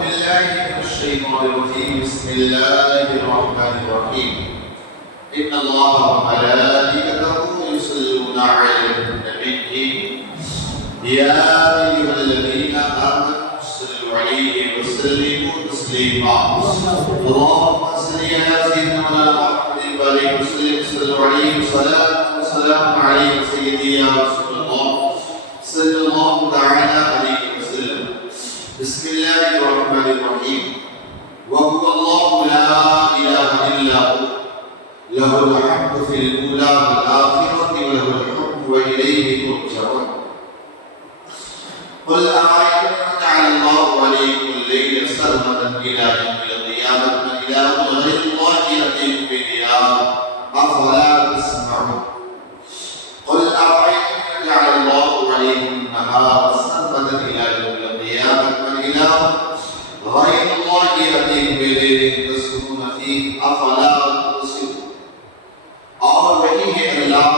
بالله من الشيطان الرجيم. بسم الله الرحمن الرحيم. إن الله وملائكته يصلون على النبي يا أيها الذين آمنوا صلوا عليه وسلموا تسليما. اللهم صل على سيدنا محمد وآله وسلم. صلوا عليه وسلام عليه سيدي يا رسول الله صلى الله تعالى عليه وسلم. بسم الله الرحمن الرحيم. وهو الله لا إله إلا هو له الحمد في الأولى والآخرة وله الحكم وإليه ترجعون. قل أرأيتم إن جعل الله عليكم الليل سرمدا إلى يوم القيامة من إله غير الله يأتيكم بضياء أفلا تسمعون. قل أرأيتم إن جعل الله عليكم النهار سرمدا إلى يوم القيامة من إله غير الله يأتيكم بليل تسكنون فيه أفلا تبصرون. اور وہی ہے اللہ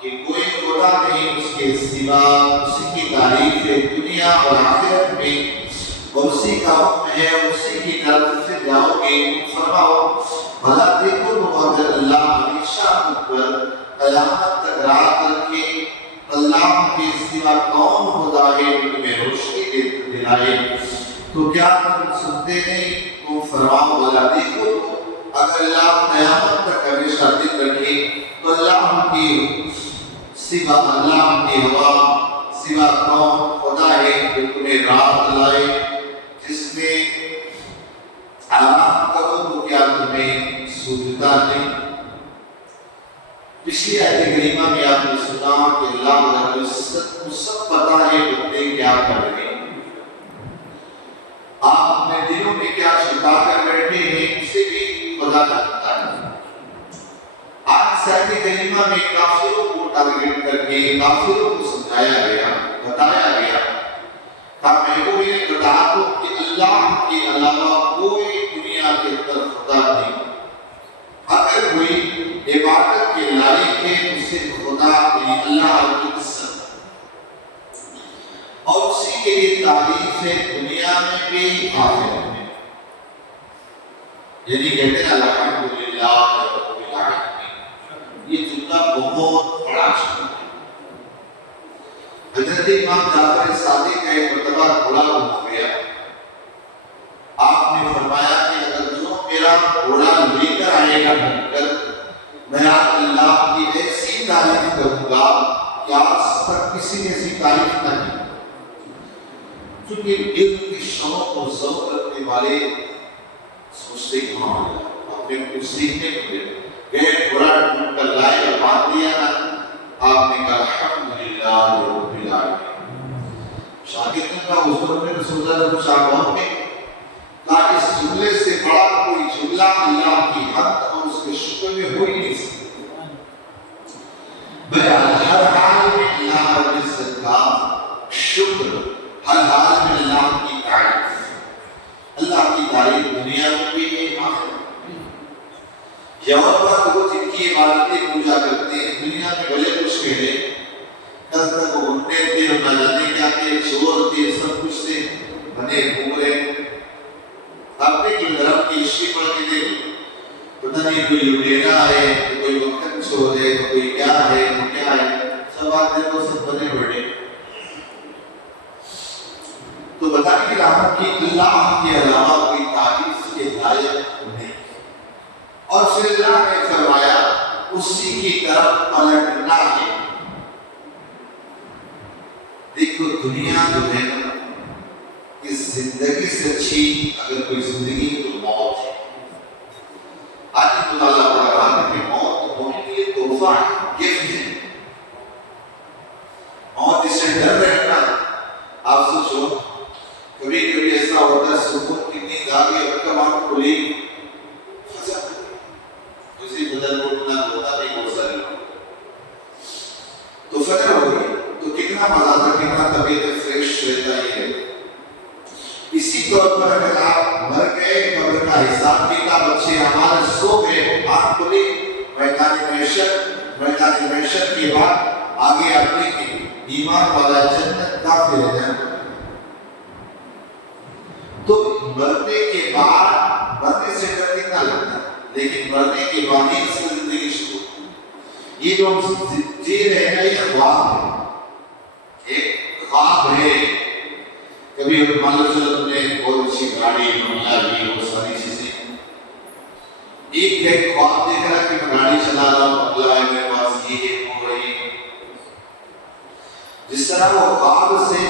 کہ کوئی خدا نہیں اس کے سوا، اسی کی تعریف ہے دنیا اور آخرت میں، اور اسی کا حکم ہے، اسی کی طرف سے جاؤ گے. فرماؤ بھلا دیکھو تم اگر اللہ ہمیشہ تم پر قیامت تک رات رکھے، اللہ کے سوا کون خدا ہے جو تمہیں روشنی دلائے، تو کیا تم سنتے نہیں؟ تو فرماؤ بھلا دیکھو اگر اللہ قیامت تک ہمیشہ دن رکھے تو اللہ کی سوا ہوا سوا کون خدا ہے جو تمہیں رات لائے جس میں آرام کرو، تو کیا تمہیں سوجتا نہیں؟ پچھلی آیت کریمہ میں آپ نے سنا کہ اللہ رب العزت کو سب پتا ہے بندے کیا کر رہے ہیں، آپ اپنے دلوں میں کیا چھپا کر بیٹھے ہیں اسے بھی خدا جانتا ہے. آج آیت کریمہ میں کافروں کو ٹارگٹ کر کے کافروں کو سمجھایا گیا، بتایا گیا کہ محبوب نے بتا دو کہ اللہ کے علاوہ کوئی دنیا کے اندر خدا نہیں، اگر کوئی عبادت کے لائق ہے اسے خدا یعنی اللہ کی عزت اور اسی کے لیے تعریف ہے دنیا میں بھی آخرت میں. یعنی کہتے ہیں الحمدللہ رب العالمین. یہ جملہ بہت بڑا جملہ ہے. حضرت امام جعفر صادق کا ایک مرتبہ گھوڑا گم ہو گیا. آپ نے فرمایا کہ اگر جو میرا گھوڑا لے کر آئے گا ڈھونڈ کر، میں اللہ کی ایسی تعریف کروں گا کہ آج تک کسی نے ایسی تعریف نہ کی. چونکہ علم کی شوق اور ذوق رکھنے والے سوچتے کہ ہاں اپنے کچھ سیکھنے کو ملے کہ گھوڑا ڈھونڈ کر لائے اور بات دیا نا، آپ نے کہا الحمدللہ رب العالمین. شاگردوں کا حضور نے رسول اللہ کو شاگردوں میں کہا اس جملے سے بڑا کوئی جملہ اللہ کی حمد اور اس کے شکر میں ہو ہی نہیں سکتا. بہرحال ہر حال میں اللہ رب العزت کا شکر، ہر حال میں اللہ کی تعریف. اللہ کی تعریف دنیا میں بھی ہے، آخرت میں. یہاں پر وہ جن کی عبادتیں پوجا کرتے ہیں دنیا میں بڑے کچھ کہتے کل تک وہ گھنٹے تھے اور نہ جانے کیا تھے، چور تھے، سب کچھ سے بنے گھوم رہے. آپ نے کہ درم کی عشقی پڑھ کے دیکھو، پتہ نہیں کوئی لٹیرا ہے تو کوئی وقت چور ہے تو کوئی کیا ہے تو کیا ہے، سب آپ دیکھو سب بنے بڑے. تو بتانے کی رحمت کی اللہ کے علاوہ کوئی تعریف کے لائق نہیں. اور پھر اللہ نے فرمایا اسی کی طرف پلٹنا ہے. دیکھو دنیا جو ہے اس زندگی سے اچھی اگر کوئی زندگی تو موت ہے. آج مطالعہ پڑھ رہا ہے کہ موت ہونے کے لیے تحفہ ہے، گفٹ ہے. موت اس سے ڈر رہنا. آپ سوچو کبھی کبھی ایسا ہوتا ہے سکون کی نیند آ گئی اور کب آنکھ کھلی کسی بدل اٹھنا ہوتا نہیں ہو سکتا تو فجر ہو گئی تو کتنا مزہ تھا، کتنا طبیعت فریش رہتا ہے. اسی طور پر اگر آپ مر گئے قبر کا حساب کتاب اچھے ہمارے سو گئے آنکھ کھلی میدان محشر کے بعد آگے آپ دیکھیں ایمان والا جنت کافر ہے. تو مرنے کے بعد مرنے سے ڈر کتنا لگتا ہے، لیکن مرنے کے بعد ہی اس کی زندگی شروع ہوتی ہے۔ یہ جو ہم جی رہے ہیں ایک خواب ہے، ایک خواب ہے۔ کبھی مان لو چلو نے بہت اچھی گاڑی بنگلہ بھی بہت ساری چیزیں، ایک خواب دیکھ رہا کہ میں گاڑی چلا رہا ہوں، بنگلہ ہے میرے پاس، یہ ہے وہ ہے۔ جس طرح وہ خواب سے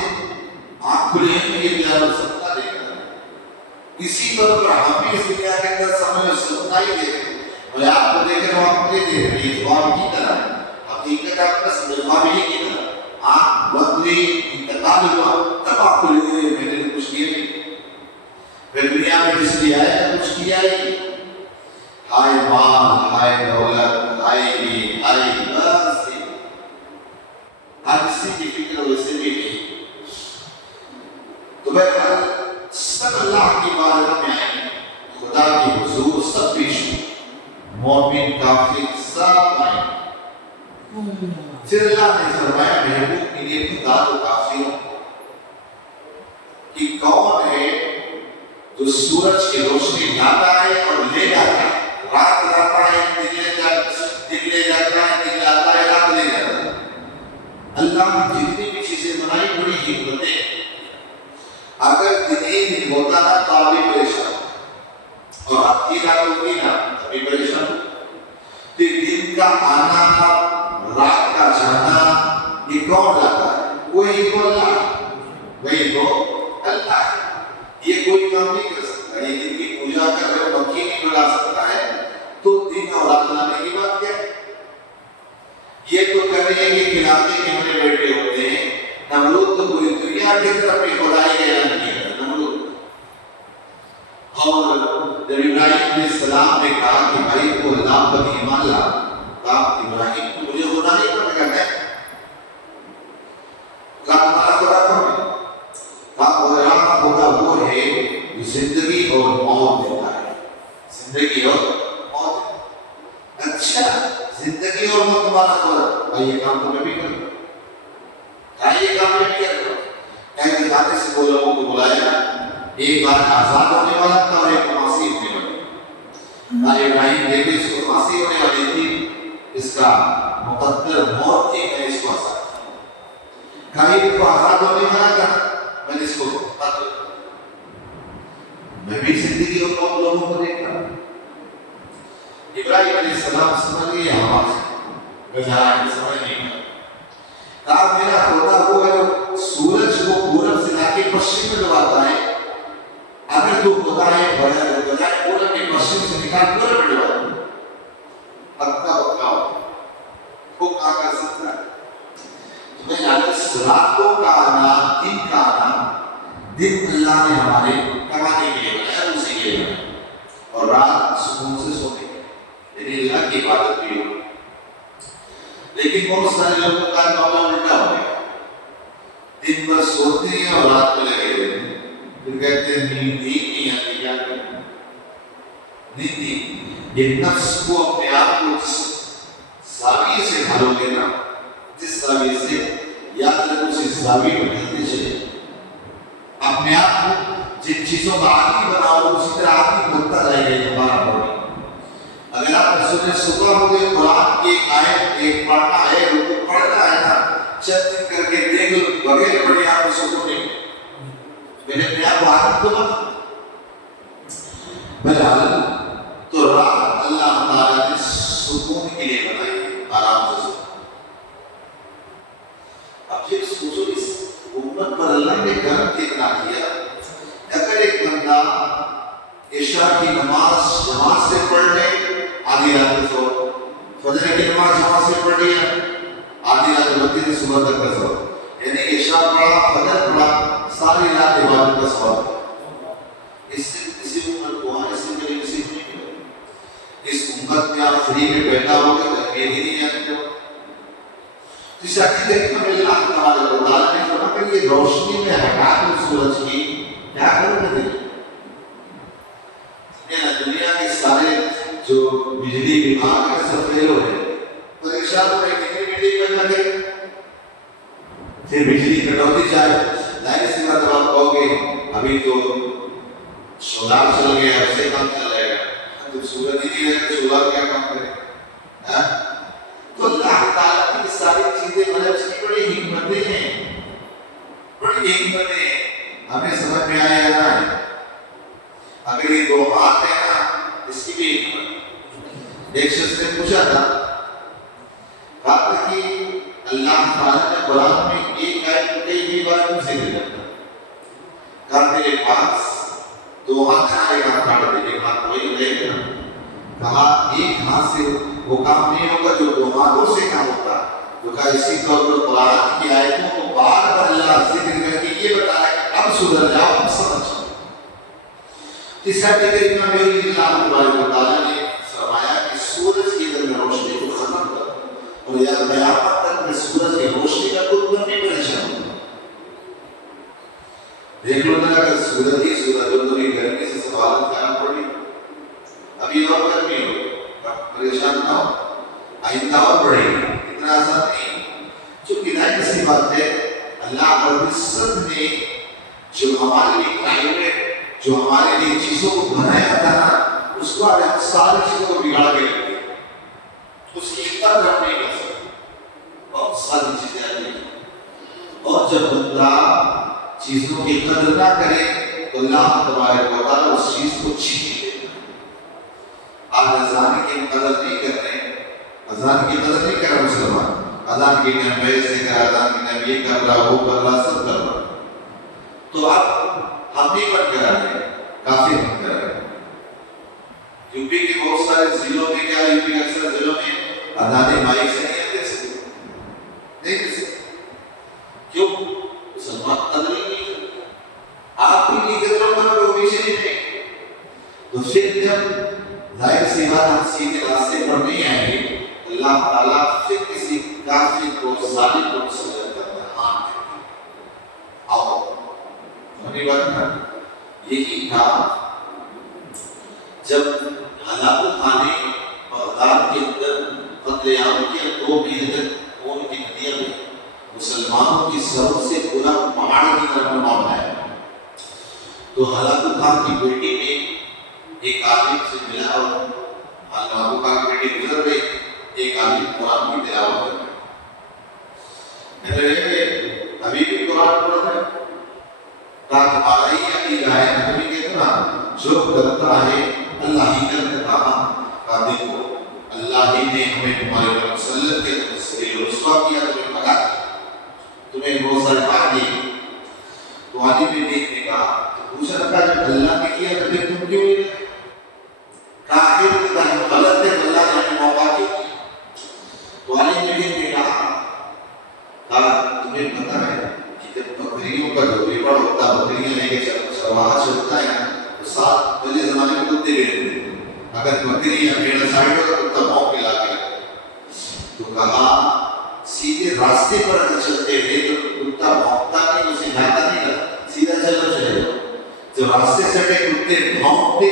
آنکھ کھلی ہے یہ پیارا سپنا دیکھ رہا ہے، اسی طور پر ہم بھی اس دنیا کے اندر سمجھ سپنا ہی دیکھ رہے ہیں۔ میں آپ کو دیکھ رہا ہوں، آپ کو نہیں دیکھ رہے، یہ خواب کی طرح ہے، حقیقت آپ کا سمجھ خواب ہی کی طرح۔ آنکھ بند ہوئی، انتقال ہوا، تب آپ کو لگے میں نے کچھ کیا نہیں، میں دنیا میں جس لیے آیا تھا کچھ کیا ہی نہیں۔ ہائے مال، ہائے دولت، ہائے یہ، ہائے بس ہر کسی کی فکر ویسے بھی نہیں۔ تو بہرحال سب اللہ کی بارگاہ میں آئے، خدا کی حضور سب پیش، مومن کافر سب آئے۔ پھر اللہ نے فرمایا محبوب کے لیے بتا دو کافروں کہ کون ہے جو سورج کی روشنی لاتا ہے اور لے جاتا ہے، رات لاتا ہے دن لے جاتا ہے، دن لاتا ہے رات لے جاتا ہے۔ اللہ نے جتنی بھی چیزیں بنائی بڑی حکمتیں، اگر دن ہی دن ہوتا نا تو آپ بھی پریشان، اور آپ کی رات ہوتی نا ابھی پریشان ہو۔ تو دن کا آنا رات کا جانا یہ کون لاتا ہے؟ وہی تو اللہ، وہی تو اللہ ہے۔ یہ کوئی کام نہیں کر سکتا، یہ دن کی پوجا کر رہے ہو مکھی نہیں بنا سکتا ہے، تو دن اور رات لانے کی بات کیا ہے؟ یہ تو کر رہے ہیں کہ کنارے کنارے بیٹھے ہوتے ہیں۔ نمرود تو پوری دنیا کی طرف اپنی خدائی کا اعلان کیا نمرود، اور جب ابراہیم علیہ السلام نے کہا کہ بھائی کو اللہ پر ایمان لا، کہا ابراہیم تو مجھے خدا نہیں پتہ کرنا ہے، کہا تمہارا خدا کون ہے؟ کہا میرا خدا وہ ہے جو زندگی اور موت دیتا ہے، زندگی اور موت۔ اچھا زندگی اور موت تمہارا خدا، یہ کام تو میں بھی کروں، یہ کام میں بھی کروں۔ ایک دھاتے سے وہ لوگوں کو بلایا، ایک بار آزاد ہونے والا تھا اور ایک پھانسی ہونے والی۔ ابراہیم دیکھے اس کو پھانسی ہونے والی تھی، اس کا مقدر موت تھی، میں اس کو آزاد کیا۔ کہیں اس کو آزاد ہونے والا تھا، میں نے اس کو قتل کیا۔ میں بھی زندگی اور موت لوگوں کو دیکھ رہا ہوں۔ ابراہیم علیہ السلام سمجھ گئے آواز، گزارا سمجھ نہیں گیا۔ کہا میرا خدا وہ ہے جو سورج کو پورب سے لا کے پشچم میں ڈباتا ہے، اگر تو خدا ہے بجائے پورب کے پشچم سے نکال پورب میں ڈبا دو، پکا پکا ہو وہ کیا کر سکتا ہے؟ تمہیں جانے راتوں کا آنا، دن کا آنا، دن اللہ نے ہمارے کمانے کے لیے بنایا، اسی کے لیے بنایا، اور رات سکون سے سونے کے لیے، یعنی اللہ کی عبادت بھی ہو۔ لیکن بہت سارے لوگوں کا معاملہ الٹا ہو گیا، دن بھر سوتے ہیں اور رات میں لگے ہوئے ہیں، پھر کہتے ہیں نیند نہیں آتی، کیا کریں؟ نیند نہیں، یہ نفس کو اپنے آپ کو جس زاویے سے ڈھالو گے نا، جس زاویے سے یاد رکھو اسی زاویے میں ڈھلتے چلے، اپنے آپ کو جن چیزوں کا عادی بناؤ اسی طرح عادی بنتا جائے گا ہمارا باڈی۔ اگر آپ نے سوچے صبح مجھے قرآن کی آیت ایک پڑھنا ہے، رکوع پڑھنا ہے نا، چند دن کر کے دیکھ لو بغیر پڑھے آپ کو سکون نہیں، میں نے آپ کو عادت کو بنا۔ بہرحال تو رات اللہ تعالیٰ نے سکون کے لیے بنائی، آرام سے سکون۔ اب پھر سوچو اس امت پر اللہ نے کرم کتنا کیا۔ اگر ایک بندہ عشاء کی نماز جماعت سے پڑھ لے، آدھی رات میں سو، فجر کی نماز جماعت سے پڑھ لیا، آدھی رات بلتی تھی صبح تک کا سو، یعنی عشاء پڑھا، فجر پڑھا، ساری رات عبادت کا سوال۔ اس سے کسی امت کو اس سے میرے کسی کو نہیں ملے۔ اس امت میں آپ فری میں پیدا ہو گئے تو یہ نہیں جانتے ہو۔ اس حقیقت میں اللہ تعالیٰ نے فرمایا کہ یہ روشنی میں ہٹا کر سورج کی کیا کروں گے؟ دنیا کے سارے جو بجلی وبھاگ کے سب فیل ہو رہے، پریشان ہو رہے، کتنی بجلی پیدا کریں، پھر بجلی کٹوتی چاہے، ظاہر سی بات آپ کہو گے ابھی تو سولار چل گیا اس سے کام چلے گا، تو سورج ہی نہیں رہے سولار کیا کام کرے؟ تو اللہ تعالیٰ کی ساری چیزیں مطلب اس کی بڑی حکمتیں ہیں، بڑی حکمتیں ہمیں سمجھ میں آیا نا۔ اگر یہ دو ہاتھ ہیں نا، اس کی بھی حکمت۔ ایک شخص نے پوچھا تھا، کہا کہ اللہ تعالیٰ نے قرآن میں ایک آیت کو کئی بار کیوں ذکر کرتا؟ کہا میرے پاس دو ہاتھ ہیں، ایک ہاتھ کاٹ دے، ایک ہاتھ وہی رہے گا۔ کہا ایک ہاتھ سے وہ کام نہیں ہوگا جو دو ہاتھوں سے کام ہوتا۔ تو کہا اسی طور پر قرآن کی آیتوں کو بار بار اللہ ذکر کر کے یہ بتایا کہ اب سدھر جاؤ، اب سمجھ جاؤ۔ اس حدیث کریمہ میں اللہ تبارک و تعالیٰ نے فرمایا کہ سورج کی اندر روشنی کو ختم کر، اور یا قیامت تک میں سورج کی روشنی کا کوئی نہیں پریشان ہوگا۔ دیکھ لو نا، اگر سورج ہی سورج ہو تو گرمی سے سوالت کرنا پڑی، ابھی اور گرمی ہو پریشان نہ ہو، آئندہ اور بڑھے گی، اتنا آسان نہیں۔ جو کتائی سی بات ہے، اللہ رب العزت نے جو ہمارے لیے کلائمیٹ، جو ہمارے لیے چیزوں کو بنایا تھا نا، اس کو آج ساری چیزوں کو بگاڑ کے رکھ دیا، اس کی قدر ہم نہیں کر سکتے، بہت ساری چیزیں آ گئی۔ اور جب بندہ چیزوں کی قدر نہ کرے تو اللہ تبارک و تعالیٰ اس چیز کو چھین لے۔ آج اذان کی قدر نہیں کر رہے، اذان کی قدر نہیں کر رہا مسلمان، اذان کے ٹائم پہ ایسے کر، اذان کے ٹائم یہ کر رہا، وہ کر رہا، سب کر رہا، تو اب ہم بھی بن کر رہے ہیں، کافی بن کر رہے ہیں۔ یو پی کے بہت سارے ضلعوں میں کیا، یو پی کے اکثر ضلعوں میں اذان مائک سے نہیں دے سکتے، نہیں دے سکتے، کیوں؟ مسلمان قدر ہی نہیں کرتے، آپ بھی نہیں کرتے، پر وہ بھی شریف ہے۔ تو پھر جب ظاہر سی بات ہم سیدھے راستے پر نہیں آئیں گے، اللہ تعالیٰ پھر کسی کافر کو، ظالم کو مسلط کرتا ہے۔ ہاں آؤ ہمیں بات کر، یہی تھا جب ہلاکو خانے بغداد کے اندر قتل عام کیا، 2 مہینے تک خون کی ندیاں میں مسلمانوں کی سروں سے پورا پہاڑ کی طرف معاملہ ہے۔ تو ہلاکو خان کی بیٹی نے ایک عالم سے ملا، اور ہلاکو خان کی بیٹی گزر گئی، ایک عالم قرآن کی تلاوت کر رہے، ابھی بھی قرآن پڑھ رہے، کہا تمہارا ہی عقیدہ ہے، نبی کہتے نا جو کرتا ہے اللہ ہی کرتا ہے۔ کہا دیکھو اللہ ہی نے ہمیں تمہارے پر مسلط کے تسلیل رسوا کیا، تمہیں پتا تمہیں بہت سارے بات دی۔ تو علی بن نے کہا، پوچھا رکھا جب اللہ نے کیا تو پھر تم کیوں نہیں رہے؟ کہا آخر غلط ہے، اللہ نے موقع کیا۔ تو علی بن نے کہا تمہیں پتا ہے کہ جب بکریوں کا جو ریوڑ ہوتا ہے، بکریاں لے کے چرواہا چلتا ہے تو 7 پہلے زمانے میں کتے بیٹھتے تھے، اگر بکری یا بھیڑ سائڈ ہو تو کتا بھونک کے لا کے تو کہا سیدھے راستے پر اگر چلتے تھے تو کتا بھونکتا نہیں، اسے جاتا نہیں تھا، سیدھا چلو چلے جاؤ۔ جب راستے سے کتے بھونکتے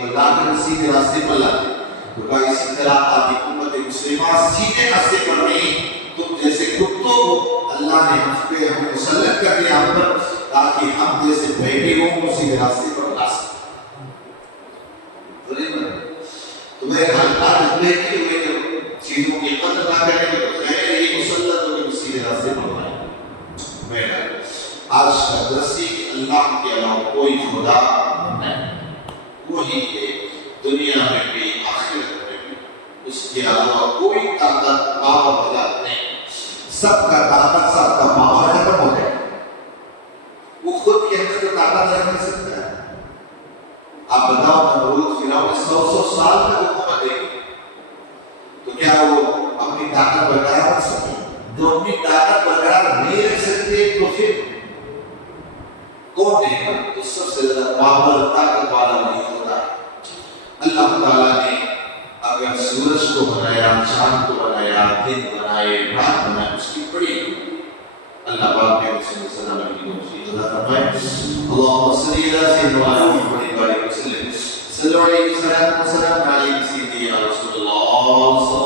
اور لا کر سیدھے راستے پر لاتے، تو کہا اسی طرح آدھی امت مسلمہ سیدھے راستے پر نہیں، تو جیسے کتوں کو اللہ نے ہم پہ ہمیں مسلط کر دیا ہم پر، تاکہ ہم جیسے بیٹھے ہوں اسی راستے پر لا سکیں۔ تو میرے حالات دیکھتے ہوئے جب چیزوں کی قدر نہ کریں گے تو خیر یہ مسلط ہو کہ سیدھے راستے پر لائیں۔ میرا آج کا درسی اللہ کے علاوہ کوئی خدا نہیں، وہی ہے دنیا میں بھی آخرت میں بھی، اس کے علاوہ کوئی طاقت پاور والا نہیں۔ سب کا طاقت، سب کا پاور ختم ہو جائے، وہ خود کے اندر تو طاقت رکھ نہیں سکتا ہے۔ آپ بتاؤ نمرود فرعون 100 سال تک حکومت دے گی تو کیا وہ اپنی طاقت برقرار رکھ سکتے؟ جو اپنی طاقت برقرار نہیں رکھ سکتے تو پھر کون دے گا؟ تو سب سے زیادہ پاور طاقت والا نہیں ہوتا۔ اللہ تعالیٰ نے اگر سورج کو بنایا، چاند کو بنایا، دن بنائے، رات بنائے، اس کی بڑی اللہ پاک کے رسول صلی اللہ علیہ وسلم عطا فرمائے۔ اللهم صل على سيدنا محمد وعلى آله وسلم، صلوا عليه وسلم علیہ سیدی یا رسول اللہ۔